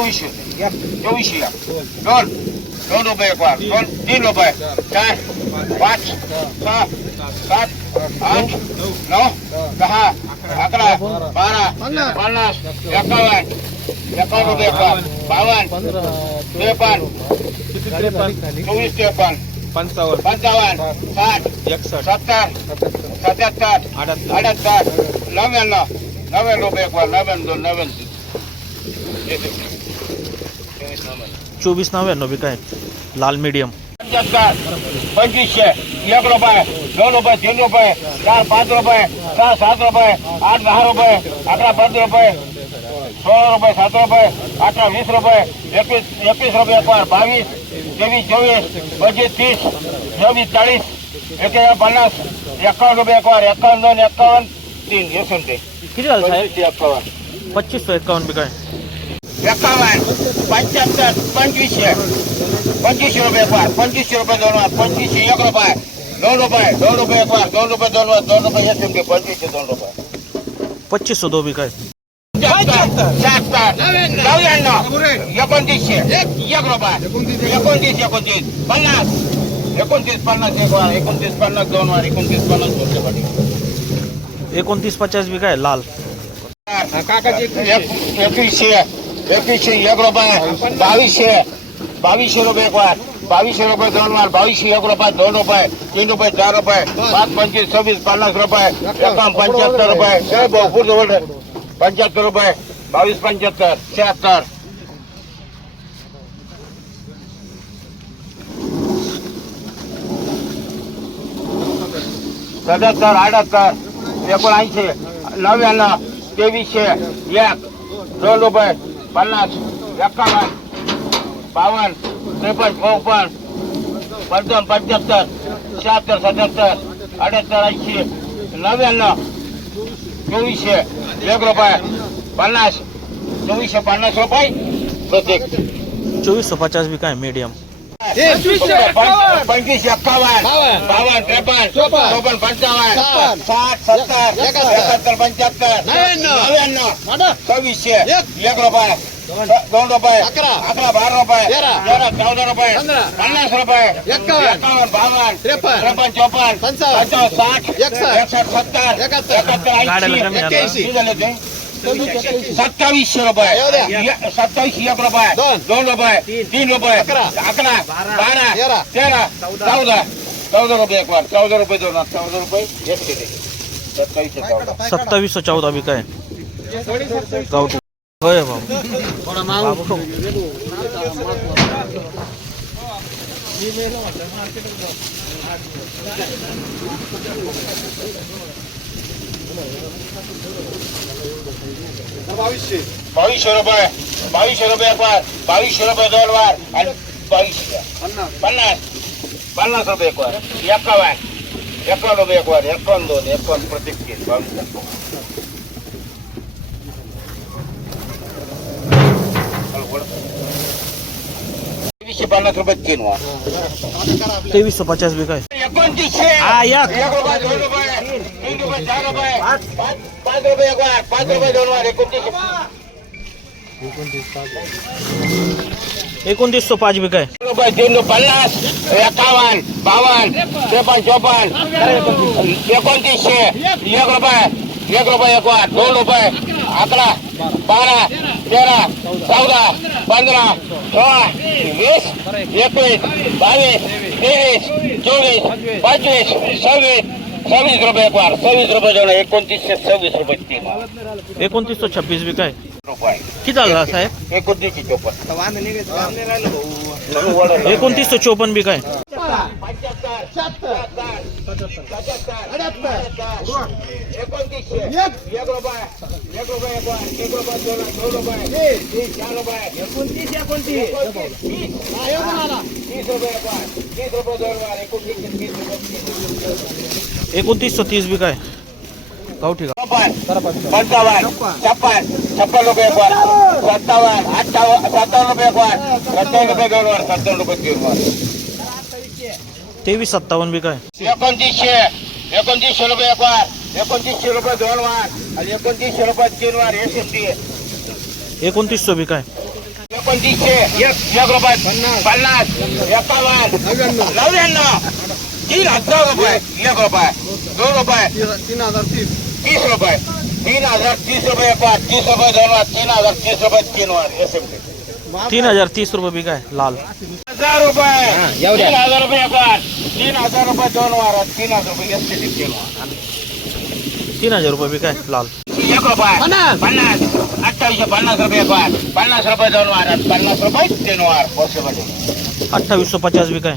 चोवीसशे एक. दोन दोन रुपये एक वार दोन तीन रुपये चार पाच सात आठ नऊ दहा अकरा बारा पन्नास एकावन्न एकावन्न रुपये एक वार बावन्न त्रेपन्न चोवीस त्रेपन्न पंचावन्न पंचावन्न साठ एकसष्ट सत्तर सत्याहत्तर अठ्याहत्तर अठ्याहत्तर नव्याण्णव नव्याण्णव रुपये एक वार नव्याण्णव दोन नव्याण्णव तीन. चोवीस नव्याण्णव बी काय? लाल मीडियम पंचवीसशे एक रुपये दोन रुपये तीन रुपये चार पाच रुपये सहा सात रुपये आठ दहा रुपये अकरा पाच रुपये सोळा रुपये सात रुपये अठरा वीस रुपये एकवीस एकवीस रुपये एक वार बावीस तेवीस चोवीस पंचवीस तीस चोवीस चाळीस एकेचाळीस पन्नास एकावन्न रुपये एक वार एकावन्न दोन एकावन्न तीन एकूण ते किती झालं साहेब? एकावन्न. पच्चीसशे एकावन्न बी काय? एक वार पंचवीसशे रुपये दोन वार पंचवीसशे एक रुपये दोन रुपये दोन रुपये एक वार दोन रुपये दोन वार दोन रुपये एक रुपये पंचवीसशे दोन रुपये पच्चीसशे दो नव्याण्णव एकोणतीसशे एक पन्नास एकोणतीस पचास बी काय लाल। एक- एकवीसशे એકવીસથી એક રૂપિયા બાવીસે બાવીસે રૂપિયા એક વાર, બાવીસે રૂપિયા ત્રણ વાર, બાવીસથી એક રૂપિયા, ત્રણ રૂપિયા ચાર રૂપિયા, પાંચ, પંચવીસ, છવ્વીસ, પચાસ રૂપિયા, એકાવન, પંચોતેર રૂપિયા બહુ પૂરતું પંચોતેર રૂપિયા, બાવીસ, પંચોતેર, છ્યાત્તર. સદત્તર, આડત્તર, એકોણસી નવ્યાણું ત્રેવીસ છે એક, દોઢ રૂપિયા. पन्नास एक्कावन्न बावन्न त्रेपन्न चौपन्न पंचावन्न पंच्याहत्तर शहात्तर सत्याहत्तर अठ्याहत्तर ऐंशी नव्याण्णव चोवीसशे एक रुपये पन्नास चोवीसशे पन्नास रुपये प्रत्येक. चोवीस सो पचास बी काय मीडियम પંચવીસ એકાવન. બાવન ત્રેપન. ચોપન. પંચાવન. સાત સત્તર. એકાત્તર પંચોતેર. નવ્યાણું છવ્વીસ છે. એક. રૂપિયા દોઢ રૂપિયા. આકરા. બાર રૂપિયા. તેરા. ચૌદ રૂપિયા. પચાસ રૂપિયા. એકાવન. બાવન. ત્રેપન. ત્રેપન ચોપન. પંચાવન. સાઠ. એકસઠ. સત્તર. એકાત્તર એકાત્તર એક્યાસી. सत्तावीसशे रुपये। सत्तावीसशे एक रुपये। दोन। रुपये तीन। रुपये। अकरा। बारा। तेरा। चौदा। चौदा। रुपये एक वार चौदा रुपये दोन चौदा रुपये। एक किती सत्तावीसशे चौदा. सत्तावीसशे चौदा बी काय? गावठी. होय भाऊ. बाबू. બાવીસો રૂપિયા બાવીસો રૂપિયા એકવાર બાવીસો રૂપિયા દોઢ વાર અને બાવીસ પન્નાસ પન્નાસ રૂપિયા એકવાર એકાવન એકાવન રૂપિયા એકવાર એકાવન દોઢ એકાવન પ્રતિક બાવીસ ત્રેવીસો પચાસ રૂપિયા કિનવા ત્રેવીસો પચાસ બી કઈ એકોણત્રીસો હા એક રૂપિયા चार रुपये पाच रुपये एक वार पाच रुपये दोन वार एकोणतीसशे एकोणतीसशे पाच बी काय? रुपये तीन पन्नास एकावन्न बावन्न त्रेपन्न चोपन्न एकोणतीसशे एक रुपये एक रुपये एक वाट दोन रुपये अकरा बारा तेरा चौदा पंधरा सोळा वीस एकवीस बावीस तेवीस चोवीस पंचवीस सव्वीस सव्वीस रुपये एक रुपए सव्वीस रुपये दोन एकोणतीसशे सव्वीस रुपये तीन। छब्बीस बी काय? किती चौपन साहेब? एकोणतीसशे चोपन्न। एकोणतीसशे चोपन्न बी काय? एकोणतीसशे एक रुपये एक रुपये एक रुपये दोन दोन रुपये तीस चार रुपये एकोणतीस एकोणतीस तीस रुपये तीस रुपये दोन एकोणतीसशे तीस रुपये एकोणतीसशे तीस बी काय? गावठी पंचावन्न छप्पन छप्पन रुपये एक सत्तावन्न अठ्ठावन्न सत्तावन्न रुपये एक सत्तावन्न रुपये दोन वार सत्तावन्न रुपये तीन तेवीस सत्तावन्न बी काय? एकोणतीसशे एकोणतीसशे रुपये एक वार एकोणतीसशे रुपये दोन वार आणि एकोणतीसशे रुपये तीन वार एस एस टी एकोणतीसशे बी काय? एकोणतीसशे एक रुपये पन्नास एकावन्न नव्याण्णव. तीन हज़ार रुपये एक रुपये दोन रुपये तीन हज़ार तीस. तीस रुपये तीन हज़ार तीस रुपये एक वार तीस रुपये दोन वार तीन हज़ार तीस रुपये तीन वार एस एम तीन हज़ार तीस रुपये बी काय? लाल. हजार रुपये तीन हजार रुपये एक वार तीन हजार रुपये दोन वार तीन हजार रुपये एस टी तीन वार तीन हजार रुपये बी काय लाल एक रुपये पन्नास अठ्ठावीसशे पन्नास रुपये एक वार पन्नास रुपये दोन वार पन्नास रुपये तीन वार पॉसिबल अठ्ठावीसशे पचास बी काय